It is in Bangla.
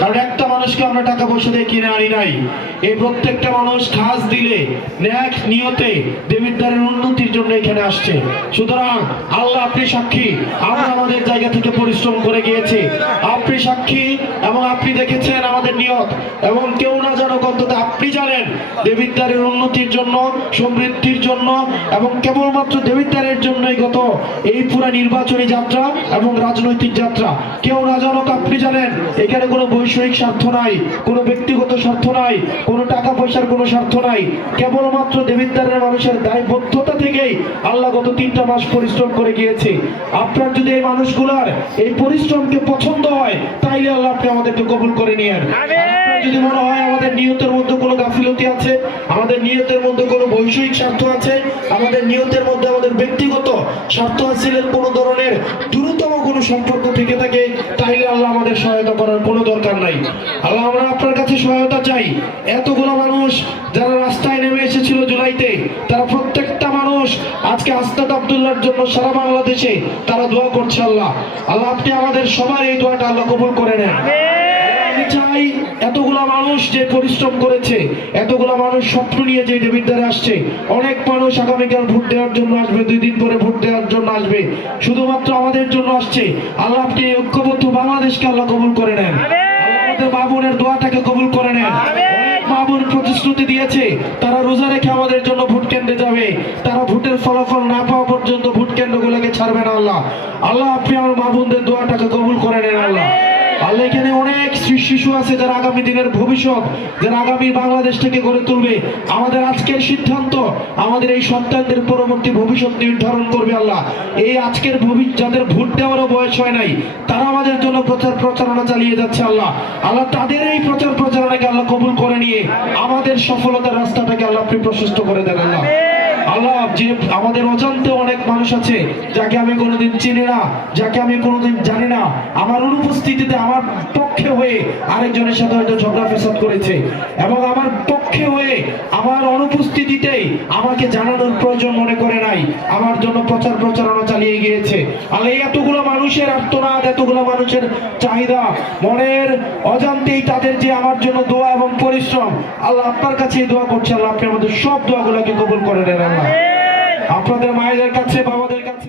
কারণ একটা মানুষকে আমরা টাকা পয়সা দিয়ে কিনে আনি নাই। এই প্রত্যেকটা মানুষ খাস দিলে ন্যাক নিয়তে দেবিদ্বারের উন্নতির জন্য এখানে আসছে। সুতরাং আল্লাহ আপনি সাক্ষী, আমরা আমাদের জায়গা থেকে পরিশ্রম করে গিয়েছি। আপনি সাক্ষী এবং আপনি দেখেছেন আমাদের নিয়ত, এবং কেউ না জানো অন্তত আপনি জানেন দেবিদ্বারের উন্নতির জন্য, সমৃদ্ধির জন্য এবং কেবলমাত্র দেবিদ্বারের জন্যই গত এই পুরা নির্বাচনী যাত্রা এবং রাজনৈতিক যাত্রা। কেউ না জানুক আপনি জানেন এখানে কোনো বৈষয়িক স্বার্থ নাই, কোনো ব্যক্তিগত স্বার্থ নাই, কোনো টাকা পয়সার কোনো স্বার্থ নাই। কেবলমাত্র দেবিদ্বারের মানুষের দায়বদ্ধতা থেকেই আল্লাহ গত 3টা মাস পরিশ্রম করে গিয়েছে। আপনার যদি এই মানুষগুলার এই পরিশ্রমকে পছন্দ হয় তাইলে আল্লাহ আপনি আমাদেরকে কবুল করে নিয়েন। যদি মনে হয় আমাদের নিয়তের মধ্যে কোনো গাফিলতি আছে, আমাদের নিয়তের মধ্যে কোনো বৈষয়িক স্বার্থ আছে, আমাদের নিয়তের মধ্যে আমাদের ব্যক্তিগত স্বার্থ হাসিলের কোনো ধরনের দ্রুততম কোনো সম্পর্ক থেকে থাকে, তাইলে আল্লাহ আমাদের সহায়তা করার কোনো দরকার নাই। আল্লাহ আমরা আপনার কাছে সহায়তা চাই। এতগুলো মানুষ যারা রাস্তায় নেমে এসেছিল জুলাইতে, তারা প্রত্যেকটা মানুষ আজকে আস্তাদ আব্দুল্লাহর জন্য সারা বাংলাদেশে তারা দোয়া করছে। আল্লাহ আল্লাহ আপনি আমাদের সবার এই দোয়াটা আল্লাহ কবুল করে নেন। আমি চাই এতগুলা মানুষ যে পরিশ্রম করেছে, এতগুলা মানুষ স্বপ্ন নিয়ে যে দেবিদ্বারে আসছে, অনেক মানুষ আগামীকাল ভোট দেওয়ার জন্য আসবে, 2 দিন পরে ভোট দেওয়ার জন্য আসবে, শুধুমাত্র আমাদের জন্য আসছে। আল্লাহ আপনি ঐক্যবদ্ধ বাংলাদেশকে আল্লাহ কবুল করে নেন। আমাদের মা বোনের দোয়াটাকে কবুল করে নেন। মা বোন প্রতিশ্রুতি দিয়েছে তারা রোজা রেখে আমাদের জন্য ভোট কেন্দ্রে যাবে, তারা ভোটের ফলাফল না পাওয়া পর্যন্ত ভোট কেন্দ্রগুলোকে ছাড়বে না। আল্লাহ আল্লাহ আপনি আমার মা বোনদের দোয়াটাকে কবুল করে নেন। আল্লাহ আল্লাহ এখানে অনেক শিশু আছে যারা আগামী দিনের ভবিষ্যৎ, যারা আগামী বাংলাদেশ থেকে গড়ে তুলবে। আমাদের আজকের সিদ্ধান্ত আমাদের এই সন্তানদের পরবর্তী ভবিষ্যৎ নির্ধারণ করবে। আল্লাহ এই আজকের যাদের ভোট দেওয়ারও বয়স হয় নাই, তারা আমাদের জন্য প্রচারণা চালিয়ে যাচ্ছে। আল্লাহ আল্লাহ তাদের এই প্রচারণাকে আল্লাহ কবুল করে নিয়ে আমাদের সফলতার রাস্তাটাকে আল্লাহ আপনি প্রশস্ত করে দেন। আল্লাহ আল্লাহ যে আমাদের অজান্তে অনেক মানুষ আছে যাকে আমি কোনোদিন চিনি না, যাকে আমি কোনোদিন জানি না, আমার অনুপস্থিতিতে আমার পক্ষে হয়ে আরেকজনের সাথে হয়তো ঝগড়া ফেসাদ করেছে, এবং আমার পক্ষে হয়ে আমার অনুপস্থিতিতেই আমাকে জানানোর প্রয়োজন মনে করে নাই, আমার জন্য প্রচারণা চালিয়ে গিয়েছে। আর এই এতগুলো মানুষের আর্তনাদ, এতগুলো মানুষের চাহিদা, মনের অজান্তেই তাদের যে আমার জন্য দোয়া এবং পরিশ্রম, আল্লাহ আপনার কাছে দোয়া করছে। আল্লাহ আপনি আমাদের সব দোয়াগুলোকে কবুল করে নেন। আল্লাহ আপনাদের মায়েদের কাছে, বাবাদের কাছে